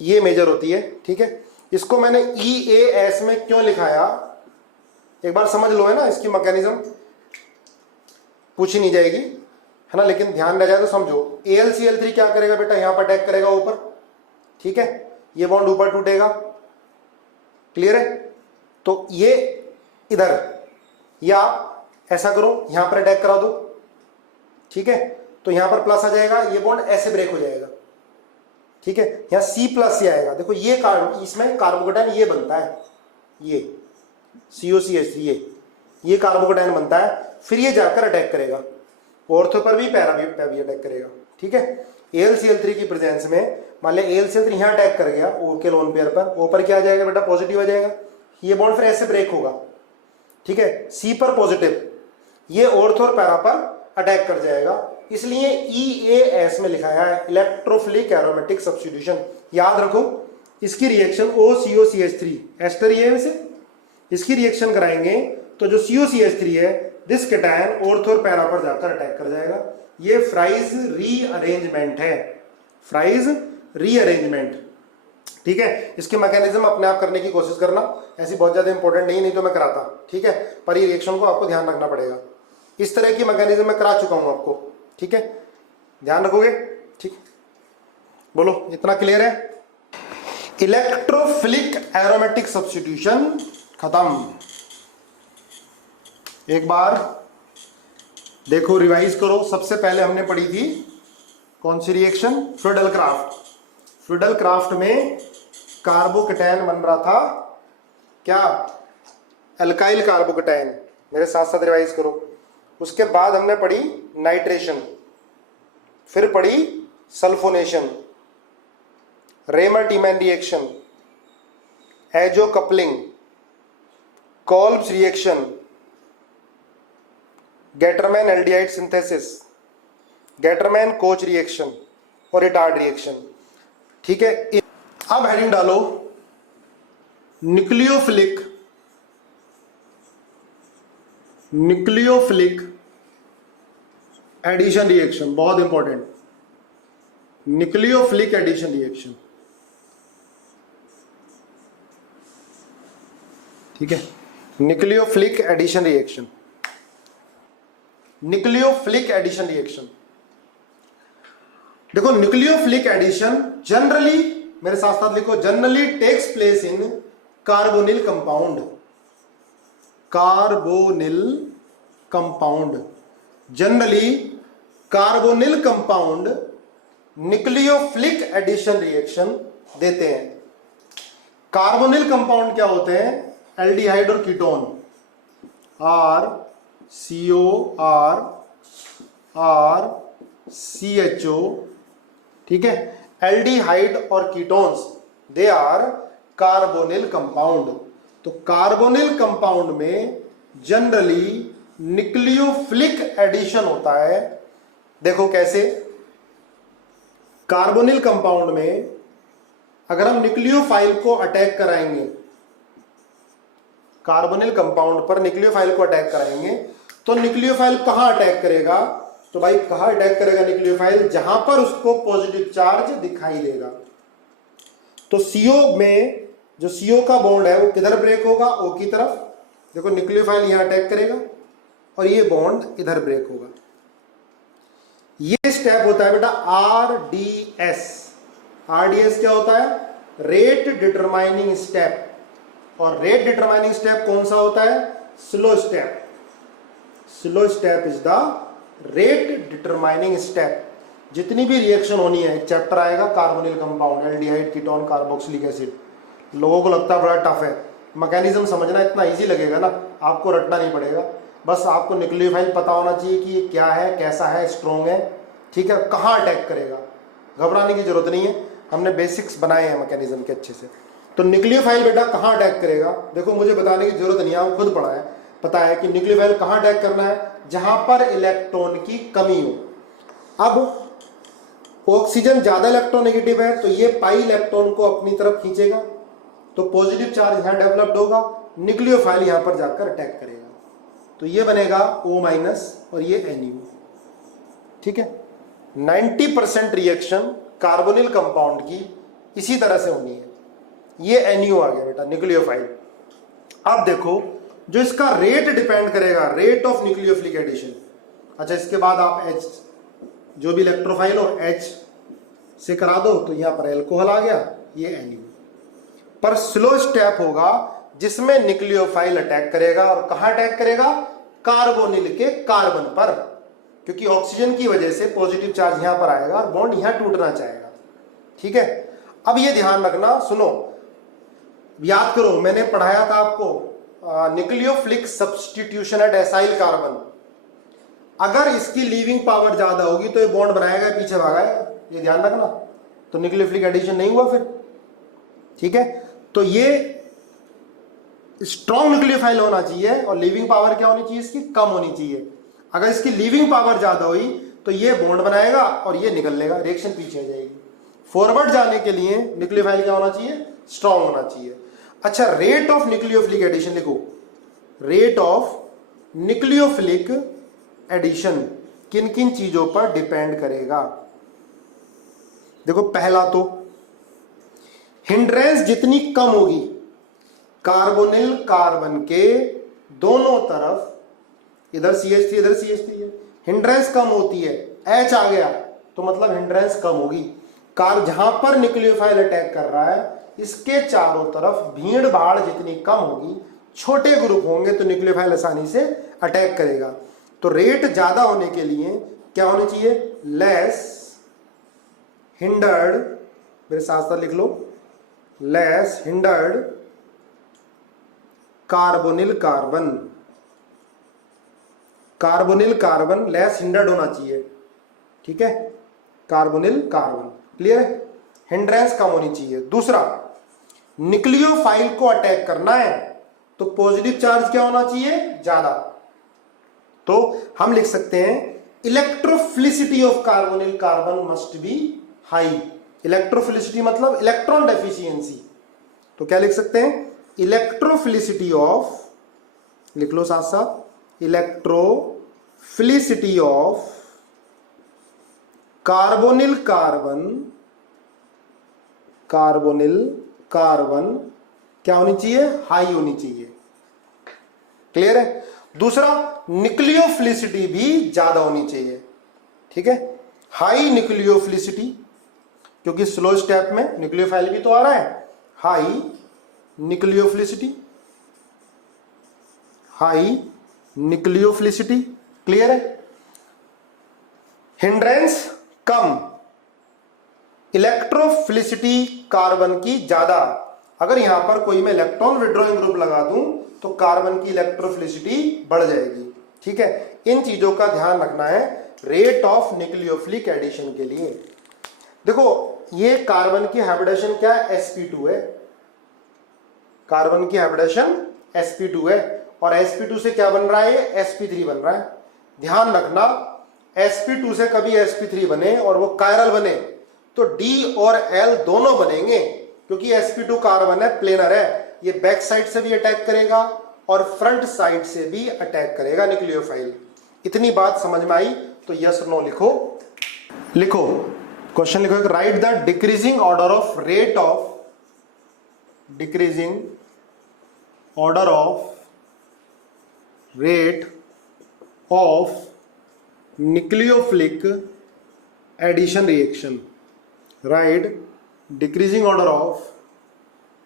ये मेजर होती है, ठीक है। इसको मैंने EAS में क्यों लिखाया, एक बार समझ लो, है ना, इसकी मैकेनिज्म पूछी नहीं जाएगी, है ना, लेकिन ध्यान रह जाए तो समझो। AlCl3 क्या करेगा बेटा, यहां पर अटैक करेगा ऊपर, ठीक है, ये बॉन्ड ऊपर टूटेगा, क्लियर है। तो ये इधर, या आप ऐसा करो, यहां पर अटैक करा दो, ठीक है, तो यहां पर प्लस आ जाएगा, ये बॉन्ड ऐसे ब्रेक हो जाएगा, ठीक है। यहां C+ से आएगा, देखो ये इसमें कार्बोकेटाइन ये बनता है, ये COCH3, ये कार्बोकेटाइन बनता है, फिर ये जाकर अटैक करेगा ऑर्थो पर भी, पैरा पे भी अटैक करेगा, ठीक है। AlCl3 की प्रेजेंस में मान लिया AlCl3 यहां अटैक कर गया O के लोन पेयर पर, O पर क्या आ जाएगा बेटा, पॉजिटिव आ जाएगा, ये बॉन्ड फिर ऐसे ब्रेक होगा, ठीक है, C पर पॉजिटिव, ये ऑर्थो और पैरा पर अटैक कर जाएगा, इसलिए EAS में लिखा है इलेक्ट्रोफिलिक एरोमेटिक सब्स्टिट्यूशन। याद रखो, इसकी रिएक्शन OCOCH3 एस्टर ये है, वैसे इसकी रिएक्शन कराएंगे तो जो COCH3 है दिस कैटायन ऑर्थो और पैरा पर जाकर अटैक कर जाएगा। ये फ्राइज रीअरेंजमेंट है, फ्राइज रीअरेंजमेंट, ठीक है। इसके मैकेनिज्म अपने आप करने की कोशिश करना, ऐसी बहुत ज्यादा इंपॉर्टेंट नहीं तो मैं कराता, ठीक है, पर ये रिएक्शन को आपको ध्यान रखना पड़ेगा। इस तरह की मैकेनिज्म मैं करा चुका हूं आपको, ठीक है, ध्यान रखोगे, ठीक, बोलो इतना क्लियर है। इलेक्ट्रोफिलिक एरोमेटिक सब्स्टिट्यूशन खत्म। एक बार देखो, रिवाइज करो। सबसे पहले हमने पढ़ी थी कौन सी रिएक्शन, फ्रीडल-क्राफ्ट। फ्रीडल-क्राफ्ट में कार्बोकेटायन बन रहा था क्या, अल्काइल कार्बोकेटायन, मेरे साथ साथ रिवाइज करो। उसके बाद हमने पढ़ी नाइट्रेशन, फिर पढ़ी sulphonation, Reimer Tiemann reaction, azo coupling, Kolbe's reaction, Gattermann aldehyde synthesis, Gattermann Koch reaction और रिटार्ड रिएक्शन, ठीक है। अब हेडिंग डालो न्यूक्लियोफिलिक एडिशन रिएक्शन, बहुत इंपॉर्टेंट, न्यूक्लियोफिलिक एडिशन रिएक्शन, ठीक है। Nucleophilic addition reaction, nucleophilic addition reaction, देखो न्यूक्लियोफिलिक एडिशन जनरली, मेरे साथ साथ लिखो, generally takes place in carbonyl compound, carbonyl compound, generally carbonyl compound nucleophilic addition reaction देते हैं। कार्बोनिल कंपाउंड क्या होते हैं, एल्डिहाइड और कीटोन, COR, ठीक है। एल्डिहाइड और ketones they are carbonyl compound. तो कार्बोनिल कंपाउंड में जनरली न्यूक्लियोफिलिक एडिशन होता है। देखो कैसे, कार्बोनिल कंपाउंड में अगर हम न्यूक्लियोफाइल को अटैक कराएंगे, कार्बोनिल कंपाउंड पर न्यूक्लियोफाइल को अटैक कराएंगे, तो न्यूक्लियोफाइल कहां अटैक करेगा, तो भाई कहां अटैक करेगा न्यूक्लियोफाइल, जहां पर उसको पॉजिटिव चार्ज दिखाई देगा। तो CO में जो CO का बॉन्ड है वो किधर ब्रेक होगा, O की तरफ, देखो न्यूक्लियोफाइल यहां अटैक करेगा और ये बॉन्ड इधर ब्रेक होगा। ये स्टेप होता है बेटा RDS। RDS क्या होता है, रेट डिटरमाइनिंग स्टेप। और रेट डिटरमाइनिंग स्टेप कौन सा होता है, slow step. Slow step is the rate determining step. जितनी भी रिएक्शन होनी है, एक चैप्टर आएगा carbonyl compound, aldehyde, ketone, carboxylic acid. लोगों को लगता है बड़ा टफ है, मैकेनिज्म समझना इतना इजी लगेगा ना, आपको रटना नहीं पड़ेगा, बस आपको न्यूक्लियोफाइल पता होना चाहिए कि ये क्या है, कैसा है, स्ट्रॉन्ग है, ठीक है, कहाँ अटैक करेगा। घबराने की जरूरत नहीं है, हमने बेसिक्स बनाए हैं मैकेनिज्म के अच्छे से। तो न्यूक्लियोफाइल बेटा कहाँ अटैक करेगा, देखो मुझे बताने की जरूरत नहीं है, आपको खुद पढ़ा है, पता है कि न्यूक्लियोफाइल कहाँ अटैक करना है, जहां पर इलेक्ट्रॉन की कमी हो। अब ऑक्सीजन ज्यादा इलेक्ट्रोनेगेटिव है तो ये पाई इलेक्ट्रॉन को अपनी तरफ खींचेगा, तो पॉजिटिव चार्ज यहां डेवलप्ड होगा, न्यूक्लियोफाइल यहां पर जाकर अटैक करेगा, तो ये बनेगा O माइनस और ये NU। ठीक है, 90% रिएक्शन कार्बोनिल कंपाउंड की इसी तरह से होनी है। ये NU आ गया बेटा, न्यूक्लियोफाइल। अब देखो जो इसका रेट डिपेंड करेगा, रेट ऑफ न्यूक्लियोफिलिक एडिशन। अच्छा, इसके बाद आप H, जो भी इलेक्ट्रोफाइल हो H से करा दो, तो यहां पर एल्कोहल आ गया, ये NU। पर स्लो स्टेप होगा जिसमें न्यूक्लियोफाइल अटैक करेगा, और कहां अटैक करेगा? कार्बोनिल के कार्बन पर, क्योंकि ऑक्सीजन की वजह से पॉजिटिव चार्ज यहां पर आएगा और बॉन्ड यहां टूटना चाहेगा। ठीक है, अब ये ध्यान रखना, सुनो, याद करो, मैंने पढ़ाया था आपको nucleophilic substitution at acyl carbon. अगर इसकी लीविंग पावर ज्यादा होगी तो ये बॉन्ड बनाएगा, पीछे भागाएगा, ये ध्यान रखना, तो न्यूक्लियोफिलिक एडिशन नहीं हुआ फिर। ठीक है, तो ये स्ट्रॉन्ग न्यूक्लियोफाइल होना चाहिए, और लीविंग पावर क्या होनी चाहिए इसकी? कम होनी चाहिए। अगर इसकी लीविंग पावर ज्यादा हुई तो ये बॉन्ड बनाएगा और ये निकल लेगा, रिएक्शन पीछे आ जाएगी। फॉरवर्ड जाने के लिए न्यूक्लियोफाइल क्या होना चाहिए? स्ट्रॉन्ग होना चाहिए। अच्छा, रेट ऑफ न्यूक्लियोफिलिक एडिशन लिखो, रेट ऑफ न्यूक्लियोफिलिक एडिशन किन किन चीजों पर डिपेंड करेगा? देखो, पहला तो हिंड्रेंस जितनी कम होगी कार्बोनिल कार्बन के दोनों तरफ, इधर CH3 इधर CH3 है, हिंड्रेंस कम होती है, H आ गया तो मतलब हिंड्रेंस कम होगी। जहां पर न्यूक्लियोफाइल अटैक कर रहा है इसके चारों तरफ भीड़ भाड़ जितनी कम होगी, छोटे ग्रुप होंगे, तो न्यूक्लियोफाइल आसानी से अटैक करेगा। तो रेट ज्यादा होने के लिए क्या होने चाहिए? लेस हिंडर्ड, मेरे साथ साथ लिख लो, less hindered carbonyl carbon, carbonyl carbon less hindered होना चाहिए। ठीक है, कार्बोनिल कार्बन, क्लियर है, हिंड्रेंस कम होनी चाहिए। दूसरा, न्यूक्लियोफाइल को अटैक करना है तो पॉजिटिव चार्ज क्या होना चाहिए? ज्यादा। तो हम लिख सकते हैं electrophilicity of carbonyl carbon must be high. Electrophilicity मतलब इलेक्ट्रॉन डेफिशिएंसी, तो क्या लिख सकते हैं? इलेक्ट्रोफिलिसिटी ऑफ, लिख लो साथ साथ, electrophilicity of carbonyl carbon, carbonyl carbon क्या होनी चाहिए? हाई होनी चाहिए। क्लियर है? दूसरा, न्यूक्लियोफिलिसिटी भी ज्यादा होनी चाहिए। ठीक है, हाई न्यूक्लियोफिलिसिटी, क्योंकि स्लो स्टेप में न्यूक्लियोफाइल भी तो आ रहा है, high nucleophilicity, high nucleophilicity, clear है? हिंड्रेंस कम, इलेक्ट्रोफिलिसिटी कार्बन की ज्यादा। अगर यहां पर कोई मैं इलेक्ट्रॉन विड्रॉइंग ग्रुप लगा दूं तो कार्बन की इलेक्ट्रोफिलिसिटी बढ़ जाएगी। ठीक है, इन चीजों का ध्यान रखना है रेट ऑफ न्यूक्लियोफिलिक एडिशन के लिए। देखो, ये कार्बन की हाइब्रिडेशन क्या है? sp2 है, कार्बन की हाइब्रिडेशन sp2 है, और sp2 से क्या बन रहा है? ये sp3 बन रहा है। ध्यान रखना, sp2 से कभी sp3 बने और वो कायरल बने तो D और L दोनों बनेंगे, क्योंकि sp2 कार्बन है, प्लेनर है, ये बैक साइड से भी अटैक करेगा और फ्रंट साइड से भी अटैक करेगा न्यूक्लियोफाइल। इतनी बात समझ में आई? तो यस और नो लिखो। लिखो, क्वेश्चन लिखो, write the decreasing order of rate of, decreasing order of rate of nucleophilic addition reaction. Write decreasing order of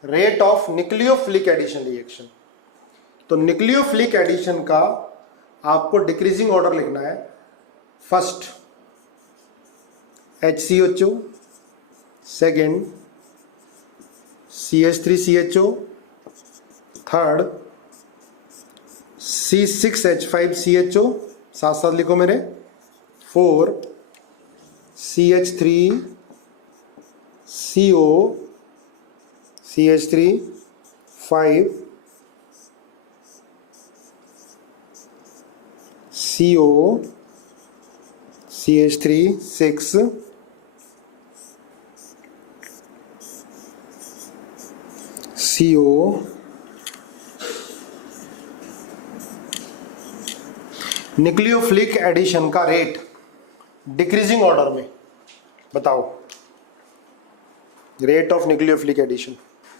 rate of nucleophilic addition reaction. तो न्यूक्लियोफिलिक एडिशन का आपको डिक्रीजिंग ऑर्डर लिखना है। First HCHO, second CH3CHO, third C6H5CHO, साथ साथ लिखो मेरे, 4 CH3CO, CH3 5 CO, CH3 6, CO nucleophilic addition का रेट डिक्रीजिंग ऑर्डर में बताओ, rate of nucleophilic addition.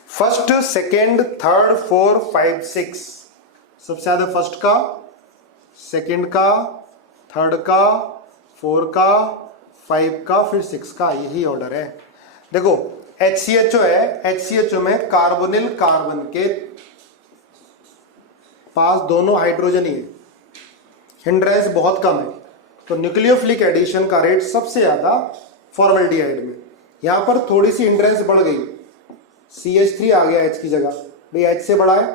First, second, third, 4, 5, 6, सबसे ज्यादा फर्स्ट का, सेकेंड का, थर्ड का, 4 का, 5 का, फिर 6 का, यही ऑर्डर है। देखो HCHO है, HCHO में कार्बोनिल कार्बन के पास दोनों हाइड्रोजन ही है, हिंड्रेंस बहुत कम है, तो न्यूक्लियोफिलिक एडिशन का रेट सबसे ज्यादा फॉर्मल्डिहाइड में। यहां पर थोड़ी सी हिंड्रेंस बढ़ गई, CH3 आ गया H की जगह, भाई H से बड़ा है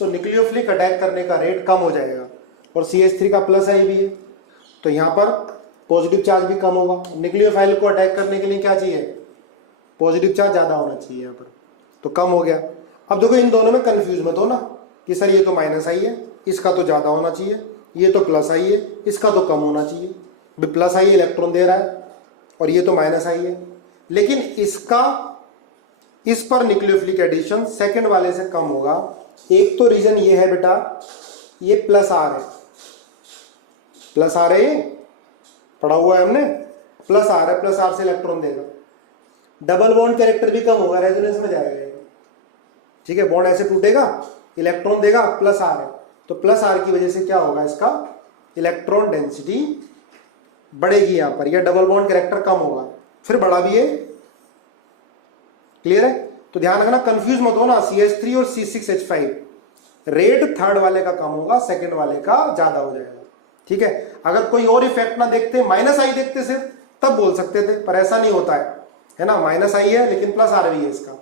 तो न्यूक्लियोफिलिक अटैक करने का रेट कम हो जाएगा, और CH3 का प्लस आई भी है तो यहां पर पॉजिटिव चार्ज भी कम होगा। न्यूक्लियोफाइल को अटैक करने के लिए क्या चाहिए, पॉजिटिव चार्ज ज्यादा होना चाहिए, यहाँ पर तो कम हो गया। अब देखो इन दोनों में कंफ्यूज मत हो ना कि सर ये तो माइनस आई है, इसका तो ज्यादा होना चाहिए, ये तो प्लस आई है, इसका तो कम होना चाहिए। प्लस आई इलेक्ट्रॉन दे रहा है और ये तो माइनस आई है, लेकिन इसका इस पर न्यूक्लियोफिलिक एडिशन सेकंड वाले से कम होगा। एक तो रीजन ये है बेटा, ये प्लस आर है, प्लस आर है, ये पढ़ा हुआ है हमने, प्लस आर है, प्लस आर से इलेक्ट्रॉन देगा, डबल बॉन्ड कैरेक्टर भी कम होगा, रेजोनेंस में जाएगा, ठीक है, बॉन्ड ऐसे टूटेगा, इलेक्ट्रॉन देगा, प्लस आर है, तो प्लस आर की वजह से क्या होगा, इसका इलेक्ट्रॉन डेंसिटी बढ़ेगी यहां पर, या डबल बॉन्ड कैरेक्टर कम होगा, फिर बड़ा भी है। क्लियर है? तो ध्यान रखना, कंफ्यूज मत हो ना, CH3 और C6H5 रेट थर्ड वाले का कम होगा, सेकंड वाले का ज्यादा हो जाएगा, ठीक है। अगर कोई और इफेक्ट ना देखते, माइनस आई देखते सिर्फ, तब बोल सकते थे, पर ऐसा नहीं होता है ना, माइनस आई है लेकिन प्लस आर भी है, इसका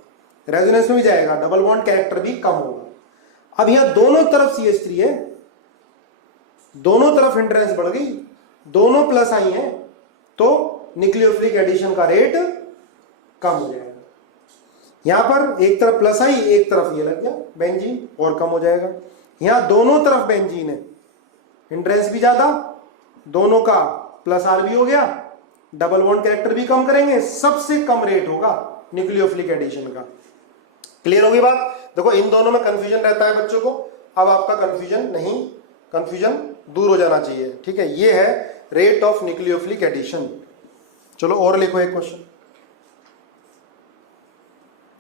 रेजोनेंस में भी जाएगा, डबल बॉन्ड कैरेक्टर भी कम होगा। अब यहां दोनों तरफ CH3 है, दोनों तरफ हिंड्रेंस बढ़ गई, दोनों प्लस आई है, तो न्यूक्लियोफिलिक एडिशन का रेट कम हो जाएगा। यहां पर एक तरफ प्लस आई, एक तरफ ये लग गया बेंजीन, और कम हो जाएगा। यहां दोनों तरफ बेंजीन है, हिंड्रेंस भी ज्यादा, दोनों का प्लस आर भी हो गया, डबल बॉन्ड कैरेक्टर भी कम करेंगे, सबसे कम रेट होगा न्यूक्लियोफिलिक एडिशन का। क्लियर होगी बात? देखो इन दोनों में कंफ्यूजन रहता है बच्चों को, अब आपका कंफ्यूजन नहीं, कंफ्यूजन दूर हो जाना चाहिए, ठीक है। ये है रेट ऑफ न्यूक्लियोफिलिक एडिशन। चलो और लिखो एक क्वेश्चन।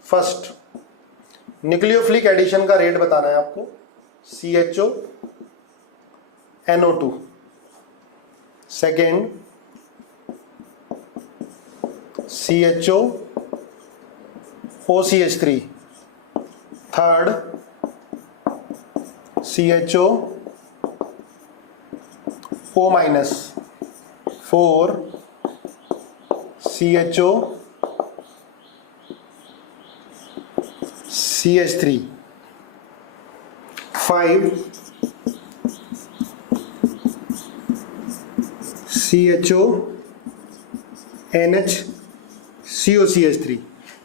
फर्स्ट, न्यूक्लियोफिलिक एडिशन का रेट बताना है आपको, CHO NO2, second CHO OCH3, third CHO O minus, 4 CHO CH3, 5 CHO NH COCH3।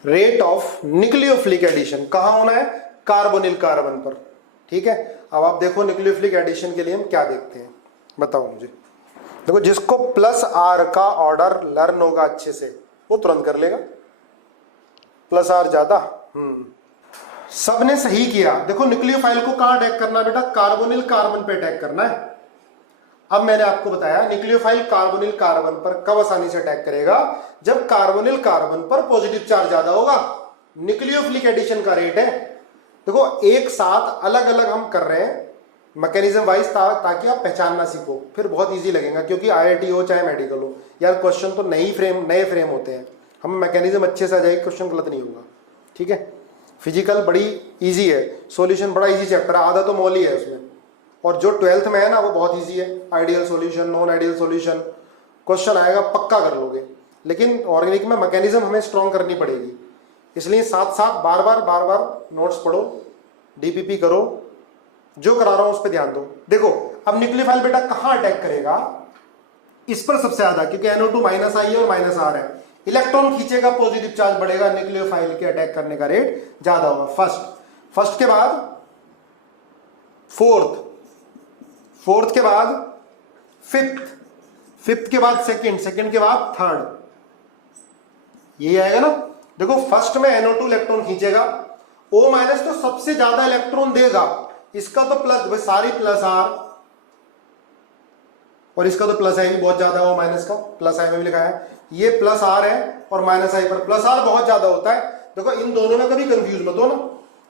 Rate of nucleophilic addition कहां होना है, कार्बोनिल कार्बन पर, ठीक है। अब आप देखो न्यूक्लियोफिलिक एडिशन के लिए हम क्या देखते हैं, बताओ मुझे। देखो जिसको प्लस आर का ऑर्डर लर्न होगा अच्छे से, वो तुरंत कर लेगा। प्लस आर ज्यादा, सबने सही किया। देखो न्यूक्लियोफाइल को कहां अटैक करना है बेटा, कार्बोनिल कार्बन पे अटैक करना है। अब मैंने आपको बताया न्यूक्लियोफाइल कार्बोनिल कार्बन पर कब आसानी से अटैक करेगा, जब कार्बोनिल कार्बन पर पॉजिटिव चार्ज ज्यादा होगा। न्यूक्लियोफिलिक एडिशन का रेट है, देखो एक साथ अलग अलग हम कर रहे हैं मैकेनिज्म वाइज, ताकि आप पहचानना सीखो, फिर बहुत इजी लगेगा। क्योंकि IIT हो चाहे मेडिकल हो यार, क्वेश्चन तो नए फ्रेम होते हैं, हमें मैकेनिज्म अच्छे से आ जाएगी, क्वेश्चन गलत नहीं होगा, ठीक है। फिजिकल बड़ी इजी है, सॉल्यूशन बड़ा इजी चैप्टर है, आधा तो मॉल ही है उसमें, और जो 12th में है ना वो बहुत इजी है। Ideal solution, non ideal solution, question आएगा पक्का कर लोगे। लेकिन ऑर्गेनिक में मैकेनिज्म हमें स्ट्रॉन्ग करनी पड़ेगी, इसलिए साथ साथ बार बार नोट्स पढ़ो, DPP करो, जो करा रहा हूं उस पर ध्यान दो। देखो अब न्यूक्लियोफाइल बेटा कहां अटैक करेगा, इस पर सबसे ज्यादा, क्योंकि NO2 माइनस आई है और माइनस आर है, इलेक्ट्रॉन खींचेगा, पॉजिटिव चार्ज बढ़ेगा, न्यूक्लियोफाइल के अटैक करने का रेट ज्यादा होगा। फर्स्ट के बाद फोर्थ के बाद फिफ्थ के बाद सेकंड के बाद थर्ड, यही आएगा ना। देखो फर्स्ट में NO2 इलेक्ट्रॉन खींचेगा O माइनस तो सबसे ज्यादा इलेक्ट्रॉन देगा, इसका तो प्लस, भाई सारी प्लस आर, और इसका तो प्लस आई भी बहुत ज्यादा है, O माइनस का प्लस आई में भी लिखा है, ये प्लस आर है और माइनस आई पर प्लस आर बहुत ज्यादा होता है। देखो इन दोनों में कभी कंफ्यूज मत हो ना,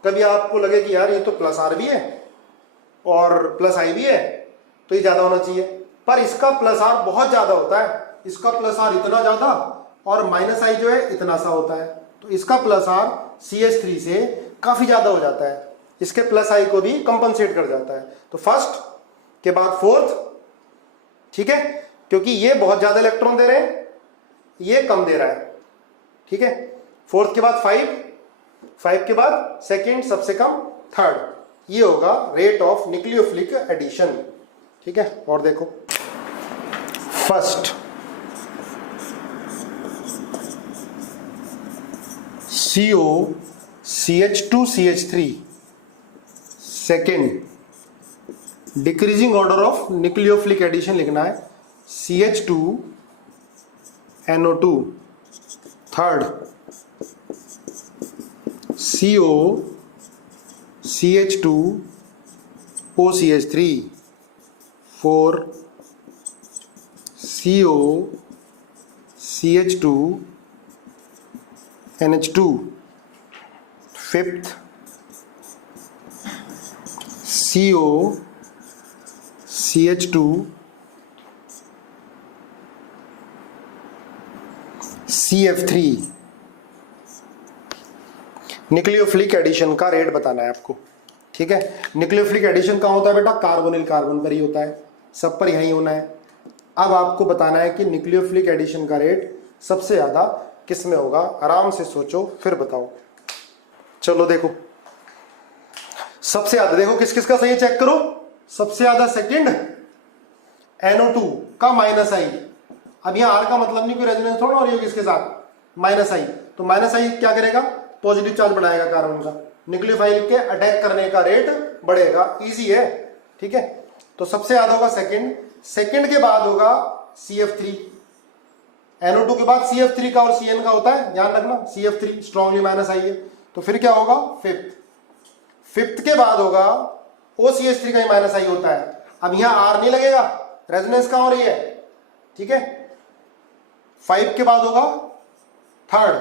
कभी आपको लगे कि यार ये तो प्लस आर भी है और प्लस आई भी है तो ये ज्यादा होना चाहिए, पर इसका प्लस आर बहुत ज्यादा होता है, इसका प्लस आर इतना ज्यादा और माइनस आई जो है इतना सा होता है, तो इसका प्लस आर CH3 से काफी ज्यादा हो जाता है, इसके प्लस आई को भी कंपनसेट कर जाता है। तो फर्स्ट के बाद फोर्थ, ठीक है, क्योंकि ये बहुत ज्यादा इलेक्ट्रॉन दे रहे हैं, ये कम दे रहा है, ठीक है। फोर्थ के बाद 5 के बाद सेकंड सबसे कम थर्ड, ये होगा रेट ऑफ न्यूक्लियोफिलिक एडिशन, ठीक है। और देखो first CO CH2 CH3, second decreasing order of nucleophilic addition लिखना है CH2 NO2, third CO CH2 OCH3, four CO CH2 NH2, fifth CO CH2 CF3। Nucleophilic addition का rate बताना है आपको, ठीक है। न्यूक्लियोफिलिक एडिशन कहाँ होता है बेटा, कार्बोनिल कार्बन पर ही होता है, सब पर यही होना है। अब आपको बताना है कि न्यूक्लियोफिलिक एडिशन का रेट सबसे ज्यादा किस में होगा, आराम से सोचो फिर बताओ। चलो देखो सबसे ज्यादा, देखो किस किस का सही है चेक करो, सबसे ज्यादा सेकंड NO2 का माइनस आई, अब यहां R का मतलब नहीं कोई रेजोनेंस थोड़ा हो रही होगी इसके साथ, माइनस आई, तो माइनस आई क्या करेगा, पॉजिटिव चार्ज बढ़ाएगा कार्बन का, न्यूक्लियोफाइल के अटैक करने का रेट बढ़ेगा, इजी है, ठीक है। तो सबसे ज्यादा होगा सेकंड, सेकंड के बाद होगा CF3, NO2 के बाद CF3 का और CN का होता है, ध्यान रखना, CF3 स्ट्रॉन्गली माइनस आई है, तो फिर क्या होगा फिफ्थ, फिफ्थ के बाद होगा OCH3 का ही माइनस आई होता है, अब यहां R नहीं लगेगा, रेजोनेंस कहां हो रही है, ठीक है। 5 के बाद होगा थर्ड,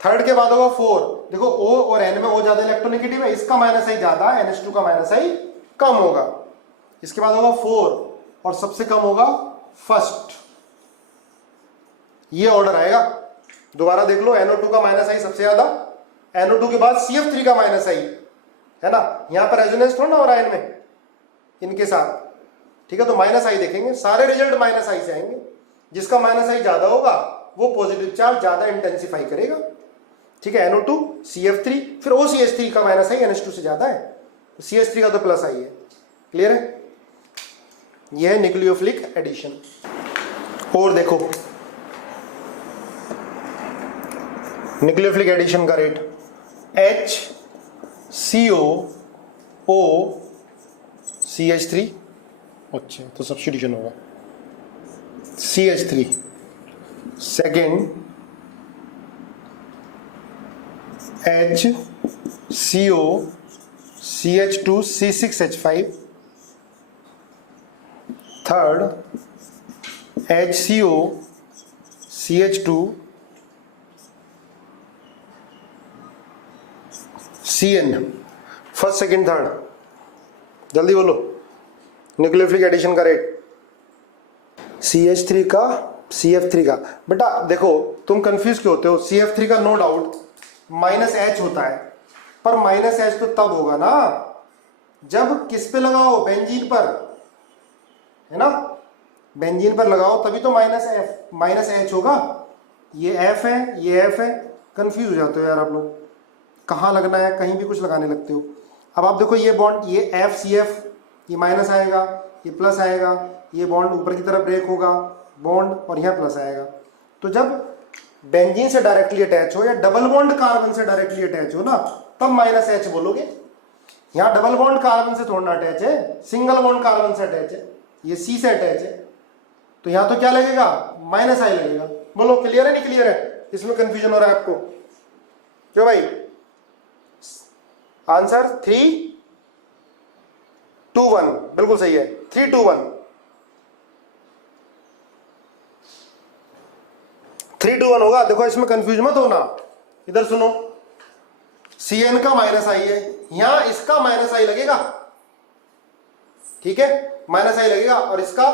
थर्ड के बाद होगा 4, देखो O और N में O ज्यादा इलेक्ट्रोनेगेटिव है, इसका माइनस आई ज्यादा, NH2 का माइनस आई कम होगा, इसके बाद होगा 4 और सबसे कम होगा फर्स्ट, ये ऑर्डर आएगा। दोबारा देख लो, NO2 का माइनस आई सबसे ज्यादा, NO2 के बाद CF3 का माइनस आई है ना, यहां पर रेजोनेंस थोड़ा ना हो रहा है इनमें, इनके साथ, ठीक है। तो माइनस आई देखेंगे, सारे रिजल्ट माइनस आई से आएंगे, जिसका माइनस आई ज्यादा होगा वो पॉजिटिव चार्ज ज्यादा इंटेंसिफाई करेगा, ठीक है। NO2 CF3 फिर OCH3 का माइनस आई NH2 से ज्यादा है, तो CH3 का तो प्लस आई है, क्लियर है। यह है न्यूक्लियोफिलिक एडिशन। और देखो न्यूक्लियोफिलिक एडिशन का रेट HCO OCH3, अच्छा तो सब्स्टिट्यूशन होगा CH3, second HCO CH2 C6H5, third HCO CH2 CN, first second third, जल्दी बोलो न्यूक्लियोफिलिक एडिशन का रेट, CH3 का CF3 का। बेटा देखो तुम कंफ्यूज क्यों होते हो, CF3 का नो डाउट माइनस H होता है, पर माइनस H तो तब होगा ना जब किस पे लगाओ, बेंजीन पर, है ना, बेंजीन पर लगाओ तभी तो माइनस H होगा, ये F है ये F है, कंफ्यूज हो जाते हो यार आप लोग, कहाँ लगना है कहीं भी कुछ लगाने लगते हो। अब आप देखो ये बॉन्ड, ये FCF, ये माइनस आएगा ये प्लस आएगा, ये बॉन्ड ऊपर की तरफ ब्रेक होगा बॉन्ड और यहाँ प्लस आएगा, तो जब बेंजीन से डायरेक्टली अटैच हो या डबल बॉन्ड कार्बन से डायरेक्टली अटैच हो ना तब माइनस H बोलोगे। यहाँ डबल बॉन्ड कार्बन से थोड़ा अटैच है, सिंगल बॉन्ड कार्बन से अटैच है, ये C से अटैच है, तो यहाँ तो क्या लगेगा माइनस आई लगेगा। बोलो क्लियर है नहीं क्लियर है, इसमें कंफ्यूजन हो रहा है आपको क्यों भाई। आंसर 3:2:1 बिल्कुल सही है, 3:2:1। 3:2:1 होगा। देखो इसमें कंफ्यूज मत होना, इधर सुनो, Cn का माइनस आई है, यहां इसका माइनस आई लगेगा, ठीक है, माइनस आई लगेगा और इसका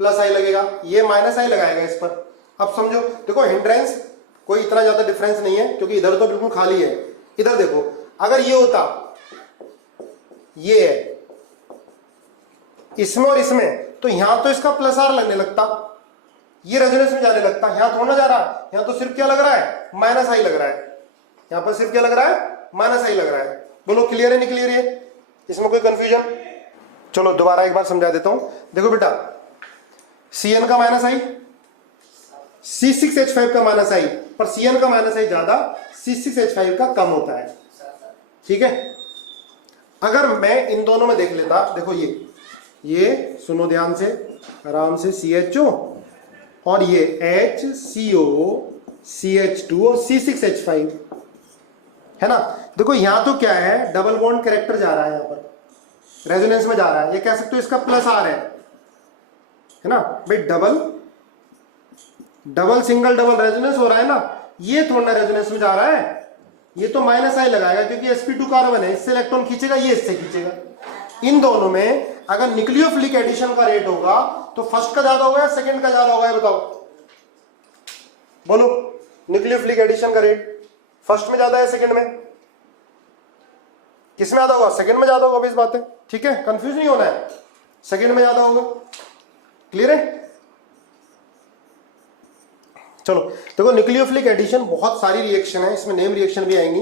प्लस आई लगेगा, ये माइनस आई लगाएगा इस पर। अब समझो, देखो हिंड्रेंस कोई इतना ज्यादा डिफरेंस नहीं है क्योंकि इधर तो बिल्कुल खाली है। इधर देखो, अगर ये होता, ये है इसमें और इसमें, तो यहां तो इसका प्लस आर लगने लगता, ये रेजोनेंस में जाने लगता, यहां थोड़ा ना जा रहा, यहां तो सिर्फ क्या लग रहा है, माइनस आई लग रहा है, यहां पर सिर्फ क्या लग रहा है, माइनस आई लग रहा है। बोलो क्लियर है नहीं क्लियर है, इसमें कोई कंफ्यूजन? चलो दोबारा एक बार समझा देता हूं। देखो बेटा, Cn का माइनस आई, C6H5 का माइनस आई, पर Cn का माइनस आई ज्यादा, C6H5 का कम होता है, ठीक है। अगर मैं इन दोनों में देख लेता, देखो ये सुनो ध्यान से आराम से, CHO और ये HCO, CH2 और C6H5 है ना। देखो यहां तो क्या है, डबल बॉन्ड कैरेक्टर जा रहा है, यहां पर रेजोनेंस में जा रहा है, ये कह सकते हो इसका प्लस आर है ना भाई। डबल सिंगल डबल रेजोनेंस हो रहा है ना, ये थोड़ा रेजोनेंस में जा रहा है, ये तो माइनस आई लगाएगा क्योंकि sp2 कार्बन है, इससे इलेक्ट्रॉन खींचेगा, ये इससे खींचेगा। इन दोनों में अगर न्यूक्लियोफिलिक एडिशन का रेट होगा तो फर्स्ट का ज्यादा होगा या सेकंड का ज्यादा होगा, ये बताओ, बोलो। न्यूक्लियोफिलिक एडिशन का रेट फर्स्ट में ज्यादा है सेकंड में? किस में ज्यादा होगा? सेकंड में ज्यादा होगा, इस बात है, ठीक है, कंफ्यूज नहीं होना है, सेकंड में ज्यादा होगा, क्लियर है। चलो देखो, न्यूक्लियोफिलिक एडिशन बहुत सारी रिएक्शन है, इसमें नेम रिएक्शन भी आएंगी।